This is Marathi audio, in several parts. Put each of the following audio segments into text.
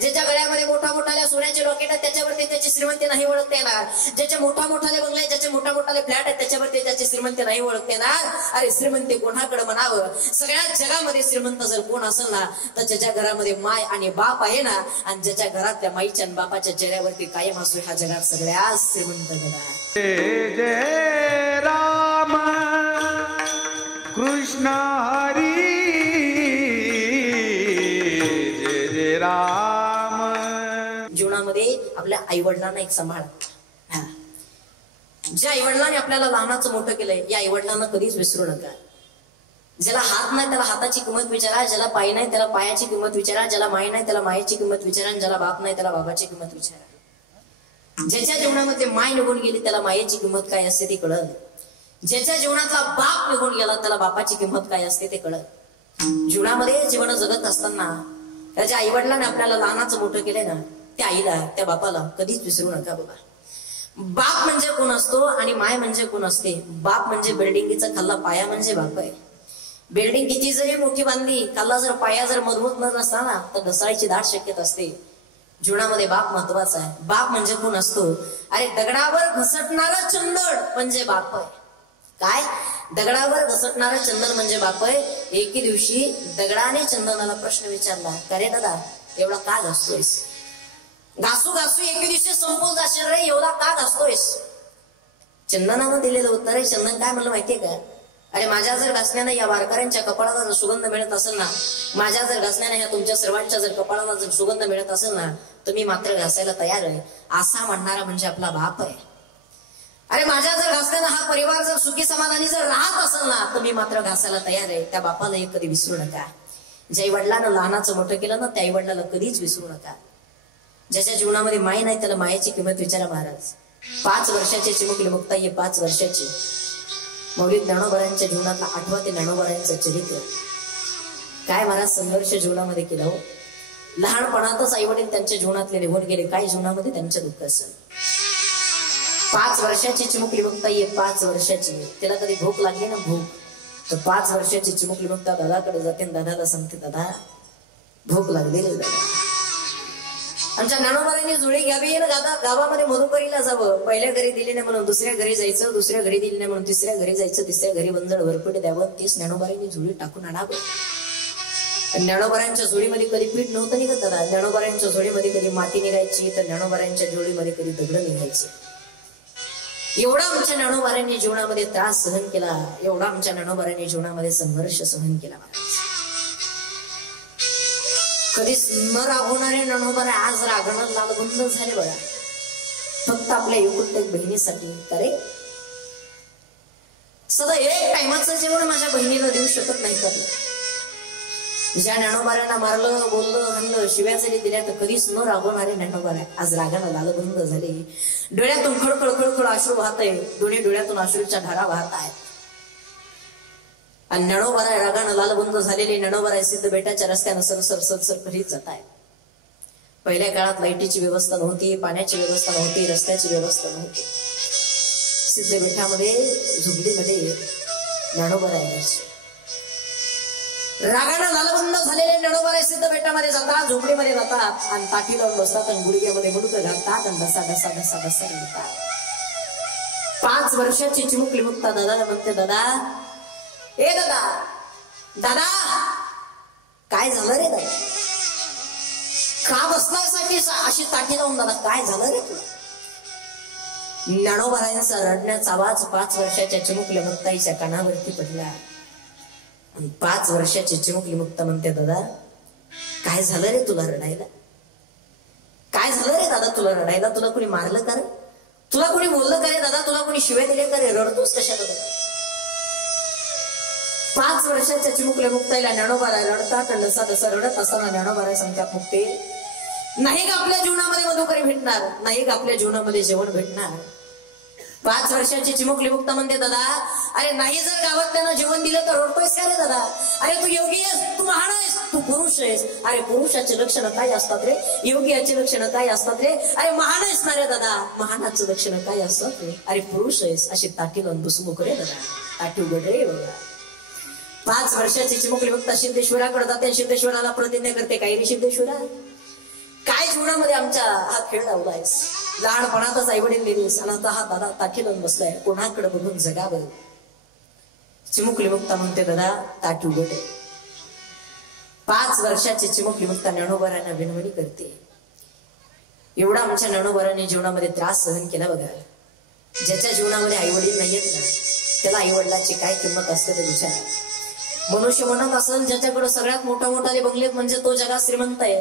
ज्याच्या गळ्यामध्ये मोठा मोठाल्या सोन्याचे लॉकेट आहेत त्याच्यावरती त्याची श्रीमंती नाही ओळखता येणार. ज्याचे मोठा मोठाले बंगले, ज्याचे मोठा मोठाले फ्लॅट आहेत त्याच्यावरती त्याची श्रीमंती नाही ओळखता येणार. अरे श्रीमंती कोणाकडे म्हणावं? सगळ्या जगामध्ये श्रीमंत जर कोण असेल ना तर ज्याच्या घरामध्ये माय आणि बाप आहे ना, आणि ज्याच्या घरातल्या माईच्या आणि बापाच्या चेहऱ्यावरती कायम असतो ह्या जगात सगळ्यात श्रीमंत घरा. जय जय राम कृष्ण हरी जय जय राम. जीवनामध्ये आपल्या आई वडिलांना एक सांभाळ. ज्या आई वडिलांनी आपल्याला लहानाचं मोठं केलंय या आई वडिलांना कधीच विसरू नका. ज्याला हात नाही त्याला हाताची किंमत विचारा, ज्याला पाय नाही त्याला पायाची किंमत विचारा, ज्याला माय नाही त्याला मायेची किंमत विचारा, आणि ज्याला बाप नाही त्याला बाबाची किंमत विचारा. ज्याच्या जीवनामध्ये माय निघून गेली त्याला मायेची किंमत काय असते ते कळत. ज्याच्या जीवनातला बाप निघून गेला त्याला बापाची किंमत काय असते ते कळत. जीवनामध्ये जीवन जगत असताना त्याच्या आई वडिलांनी आपल्याला लहानाचं मोठं केलंय ना त्या आईला त्या बापाला कधीच विसरू नका बाबा. बाप म्हणजे कोण असतो आणि माय म्हणजे कोण असते? बाप म्हणजे बिल्डिंगीचा खाल्ला पाया म्हणजे बाप आहे. बिल्डिंग किती जरी मोठी बांधली, खाल्ला जर पाया जर मजबूत नसला ना तर घसरायची दाट शक्यता असते. जीवनामध्ये बाप महत्वाचा आहे. बाप म्हणजे कोण असतो? अरे दगडावर घसटणारा चंदन म्हणजे बाप आहे. काय? दगडावर घसटणारा चंदन म्हणजे बाप आहे. एके दिवशी दगडाने चंदनाला प्रश्न विचारला, का रे दादा एवढा का घासतोयस? घासू घासू एके दिवशी संपून जाशील रे, एवढा का घासतोयस? चंदनानं दिलेलं उत्तर आहे. चंदन काय म्हणलं माहितीये का? अरे माझ्या जर घासण्याने या वारकऱ्यांच्या कपाळाला जर सुगंध मिळत असेल ना, माझ्या जर घासण्याने ह्या तुमच्या सर्वांच्या जर कपाळाला जर सुगंध मिळत असेल ना तर मी मात्र घासायला तयार आहे. असा म्हणणारा म्हणजे आपला बाप आहे. अरे माझ्या जर घासण्यानं हा परिवार जर सुखी समाधानी जर राहत असेल ना तर मी मात्र घासायला तयार आहे. त्या बापाला एक कधी विसरू नका. ज्या आई वडिलांना लहानाचं मोठं केलं ना त्या आई वडिलाला कधीच विसरू नका. ज्याच्या जीवनामध्ये माय नाही त्याला मायेची किंमत विचारा महाराज. 5 वर्षाची चिमुकली मुक्ताई 5 वर्षाची. मौली ज्ञानोबारांच्या जीवनातला 8 ते ज्ञानोबारांचं चरित्र काय महाराज संघर्ष जीवनामध्ये केला हो. लहानपणातच आई वडील त्यांच्या जीवनातले निघून गेले. काय जीवनामध्ये त्यांच्या दुःख असेल. 5 वर्षाची चिमुकली मुक्ताई 5 वर्षाची. तिला कधी भूक लागली ना भूक तर 5 वर्षाची चिमुकली मुक्ता दादाकडे जाते, दादाला सांगते दादा भूक लागली रे दादा. आमच्या ज्ञानोबारांनी जुळी घ्यावी ना दादा, गावामध्ये मधुकरीला जावं. पहिल्या घरी दिली नाही म्हणून दुसऱ्या घरी जायचं, दुसऱ्या घरी दिली नाही म्हणून तिसऱ्या घरी जायचं, तिसऱ्या घरी बंजळ वरपट द्यावं. तीच ज्ञानोबारांनी जुळी टाकून आणावं. ज्ञानोबारांच्या जोडीमध्ये कधी पीठ नव्हतं निघत दादा. ज्ञानोबारांच्या जोडीमध्ये कधी माती निघायची तर ज्ञानोबारांच्या जोडीमध्ये कधी दगड निघायचे. एवढा आमच्या ज्ञानोबारांनी जीवनामध्ये त्रास सहन केला, एवढा आमच्या ज्ञानोबारांनी जीवनामध्ये संघर्ष सहन केला. कधीच न रागवणारे ज्ञानोबारा आज रागणं लालबंद झाले बघा. फक्त आपल्या एकुलत्या एक बहिणीसाठी. अरे सदा एक टायमाचं जेवण माझ्या बहिणीला देऊ शकत नाही कधी. ज्या ज्ञानोबारांना मारलं, बोललं, हल्लं, शिव्या जरी दिल्या तर कधीच न रागवणारे ज्ञानोबारा आज रागानं लालबंद झाले. डोळ्यातून खळखळ खळखळ अश्रू वाहत आहे. दोन्ही डोळ्यातून अश्रूच्या धारा वाहत आहेत. आणि ज्ञानोबारा रागानं लालबंद झालेले ज्ञानोबारा सिद्ध बेटाच्या रस्त्यानं सरसर सरसर करीत जात आहेत. पहिल्या काळात लाईटीची व्यवस्था नव्हती, पाण्याची व्यवस्था नव्हती, रस्त्याची व्यवस्था नव्हती. सिद्ध बेटामध्ये झुंबडीमध्ये ज्ञानोबारा यायचे. रागानं लालबंद झालेले ज्ञानोबारा सिद्ध बेटामध्ये जातात, झोपडीमध्ये जातात आणि ताठी लावून बसतात आणि गुडघ्यामध्ये मुडकं घालतात आणि डसा डसा डसा डसा रडतात. 5 वर्षाची चिमुकली मुक्ता दादाला म्हणते, दादा ए दादा दादा काय झालं रे दादा? का बसण्यासाठी अशी ताठी लावून दादा काय झालं रे तुला? ज्ञानोबारांचा रडण्याचा आवाज 5 वर्षाच्या चिमुकल्या मुक्ताईच्या कानावरती पडला. 5 वर्षाची चिमुकली मुक्ता म्हणते, दादा काय झालं रे तुला रडायला? काय झालं रे दादा तुला रडायला? तुला कोणी मारलं का रे? तुला कोणी बोललं का रे दादा? तुला कोणी शिव्या दिले का रे? रडतोस कशाला? 5 वर्षाच्या चिमुकल्या मुक्ताईला ज्ञानोबारा रडतात. डसा डसा रडत असताना ज्ञानोबारा सांगतात, मुक्ते नाही का आपल्या जीवनामध्ये मधुकरी भेटणार, नाही का आपल्या जीवनामध्ये जेवण भेटणार? 5 वर्षाची चिमुकली मुक्ता म्हणते, दादा अरे नाही जर गावात त्यानं जेवण दिलं तर रडतोयस का रे दादा? अरे तू योगी आहेस, तू महान आहेस, तू पुरुष आहेस. अरे पुरुषाचे लक्षण काय असतात रे? योग्याचे लक्षण काय असतात रे? अरे महान आहेस ना रे दादा, महानाचं लक्षण काय असतात रे? अरे पुरुष आहेस अशी ताटी लावून दुसमुख रे दादा, ताटी उघड रे बघा. 5 वर्षाची चिमुकली मुक्ता सिद्धेश्वराकडे जाते. सिद्धेश्वराला प्रतिज्ञा करते, काय रे सिद्धेश्वरा जीवनामध्ये आमच्या हा खेळ लावलायस, लहानपणातच आईवडील दिलीस आणि आता हा दादा ताठी लावून बसलाय, कोणाकडे बघून जगावं. चिमुकली मुक्ता म्हणते दादा ताट उघड. 5 वर्षाची चिमुकली मुक्ता ज्ञानोबारांना विनवणी करते. एवढा आमच्या ज्ञानोबारांनी जीवनामध्ये त्रास सहन केला बघा. ज्याच्या जीवनामध्ये आईवडील नाहीयेत ना त्याला आईवडिलाची काय किंमत असते ते विचार. मनुष्य म्हणत असेल ज्याच्याकडे सगळ्यात मोठ्याले बंगले म्हणजे तो जगात श्रीमंत आहे,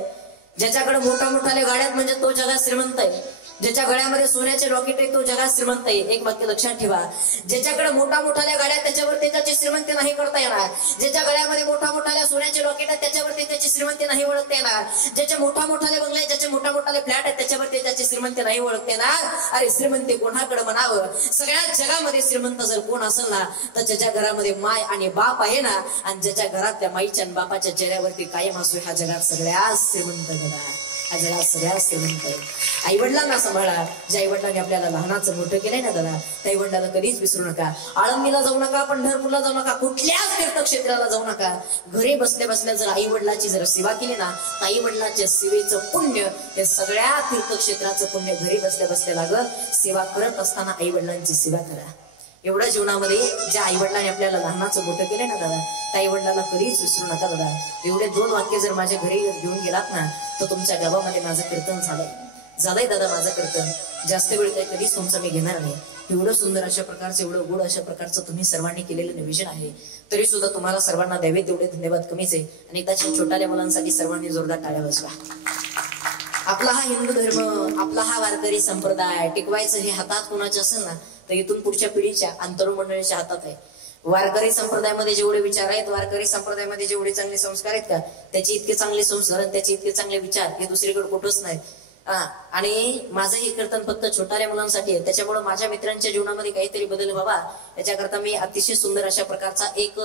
ज्याच्याकडे मोठ्याले गाड्यात म्हणजे तो जगात श्रीमंत आहे, ज्याच्या गळ्यामध्ये सोन्याचे रॉकेट आहे तो जगात श्रीमंत आहे. एक वाक्य लक्षात ठेवा, ज्याच्याकडे मोठ्या गाड्या त्याच्यावर त्याची श्रीमंती नाही करता येणार, ज्याच्या गळ्यामध्ये मोठ्या सोन्याचे रॉकेट आहे त्याच्यावरती त्याची श्रीमंती नाही ओळखता येणार, ज्याचे मोठ्याले बंगले ज्याचे मोठ्याले फ्लॅट आहेत त्याच्यावरती त्याची श्रीमंती नाही ओळखता येणार. अरे श्रीमंती कोणाकडे म्हणावं? सगळ्या जगामध्ये श्रीमंत जर कोण असेल ना तर ज्याच्या घरामध्ये माय आणि बाप आहे ना, आणि ज्याच्या घरातल्या माईच्या आणि बापाच्या चेहऱ्यावरती कायम असो, ह्या जगात सगळ्यात श्रीमंत दादा, हा जगात सगळ्यात श्रीमंत आहे. आईवडिलांना सांभाळा. ज्या आईवडिलांनी आपल्याला लहानाचं मोठं केलंय ना दादा, त्या आईवडिलांना कधीच विसरू नका. आळंदीला जाऊ नका, पंढरपूरला जाऊ नका, कुठल्याच तीर्थक्षेत्राला जाऊ नका. घरी बसल्या बसल्या जर आईवडिलाची जर सेवा केली ना तर आईवडिलांच्या सेवेचं पुण्य हे सगळ्या तीर्थक्षेत्राचं पुण्य घरी बसल्या बसल्या लागल. सेवा करत असताना आईवडिलांची सेवा करा. एवढ्या जीवनामध्ये ज्या आईवडिलांनी आपल्याला लहानाचं मोठं केलंय ना दादा, त्या आईवडिलांना कधीच विसरू नका दादा. एवढे 2 वाक्य जर माझ्या घरी घेऊन गेलात ना तर तुमच्या गावामध्ये माझं कीर्तन झालंय दादा, माझं कीर्तन. जास्त वेळ काही कधीच तुमचं मी घेणार नाही. एवढं सुंदर अशा प्रकारचं, एवढं गोड अशा प्रकारचं तुम्ही सर्वांनी केलेलं नियोजन आहे. तरी सुद्धा तुम्हाला सर्वांना द्यावे तेवढे धन्यवाद कमीच आहे. आणि त्याच्या छोट्याल्या मुलांसाठी सर्वांनी जोरदार टाळ्या वाजवा. आपला हा हिंदू धर्म, आपला हा वारकरी संप्रदाय टिकवायचं हे हातात कोणाचं असेल ना तर इथून पुढच्या पिढीच्या आणि तरुण मंडळीच्या हातात आहे. वारकरी संप्रदायामध्ये जेवढे विचार आहेत, वारकरी संप्रदायामध्ये जेवढे चांगले संस्कार आहेत का, त्याचे इतके चांगले संस्कार आणि त्याचे इतके चांगले विचार हे दुसरीकडे कुठंच नाही. आणि माझं हे कीर्तन फक्त छोट्या मुलांसाठी आहे. त्याच्यामुळे माझ्या मित्रांच्या जीवनामध्ये काहीतरी बदल व्हावा याच्याकरता मी अतिशय सुंदर अशा प्रकारचा एक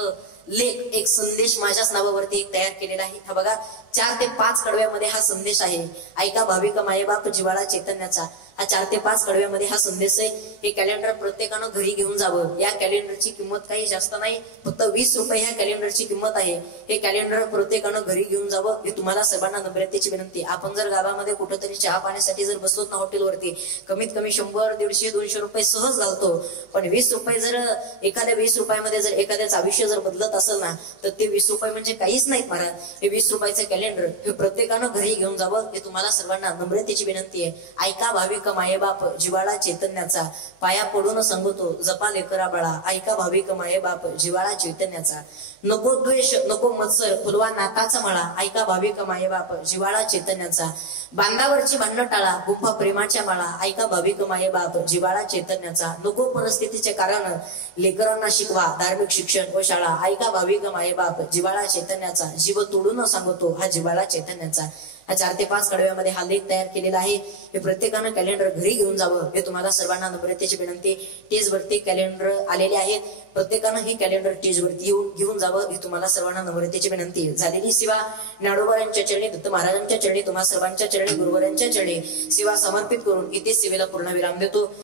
लेख, एक संदेश माझ्याच नावावरती एक तयार केलेला आहे. हा बघा, 4 ते 5 कडव्यामध्ये हा संदेश आहे. ऐका भाविक मायबाप जिव्हाळा चैतन्याचा. हा 4 ते 5 कडव्यामध्ये हा संदेश आहे. हे कॅलेंडर प्रत्येकानं घरी घेऊन जावं. या कॅलेंडरची किंमत काही जास्त नाही, फक्त 20 रुपये ह्या कॅलेंडरची किंमत आहे. हे कॅलेंडर प्रत्येकानं घरी घेऊन जावं हे तुम्हाला सर्वांना नम्रतेची विनंती. आपण जर गावामध्ये कुठेतरी चहा पाण्यासाठी जर बसलोत ना हॉटेलवरती, कमीत कमी 100, 150, 200 रुपये सहज घालतो. पण 20 रुपये जर एखाद्या 20 रुपयामध्ये जर एखाद्याचं आयुष्य जर बदलत असेल ना तर ते 20 रुपये म्हणजे काहीच नाहीत महाराज. हे 20 रुपयाचं कॅलेंडर हे प्रत्येकानं घरी घेऊन जावं हे तुम्हाला सर्वांना नम्रतेची विनंती आहे. ऐका भाविक मायेबाप जिव्हाळा चैतन्याचा, पाया पडून सांगतो जपा लेकरा बाळा. ऐका भाविक मायेबाप जिव्हाळा चैतन्याचा. नको द्वेष नको मत्सर फुलवा नाताचा मळा. ऐका भाविक मायेबाप जिव्हाळा चैतन्याचा. बांधावरची भांडण टाळा गुफा प्रेमाच्या माळा. ऐका भाविक मायेबाप जिव्हाळा चैतन्याचा. नको परिस्थितीचे कारण लेकरांना शिकवा धार्मिक शिक्षण व शाळा. ऐका भाविक मायेबाप जिव्हाळा चैतन्याचा. जीव तोडून सांगतो हा जिव्हाळा चैतन्याचा. हा 4 ते 5 कडव्यामध्ये हा लेख तयार केलेला आहे. हे प्रत्येकानं कॅलेंडर घरी घेऊन जावं हे तुम्हाला सर्वांना नम्रतेची विनंती. टेजवरती कॅलेंडर आलेले आहेत, प्रत्येकानं हे कॅलेंडर टेजवरती घेऊन जावं ही तुम्हाला सर्वांना नम्रतेची विनंती. झालेली सेवा ज्ञानोबारांच्या चरणी, दत्त महाराजांच्या चरणी, तुम्हा सर्वांच्या चरणी, गुरुवरांच्या चरणी सेवा समर्पित करून इथे सेवेला पूर्णविराम देतो.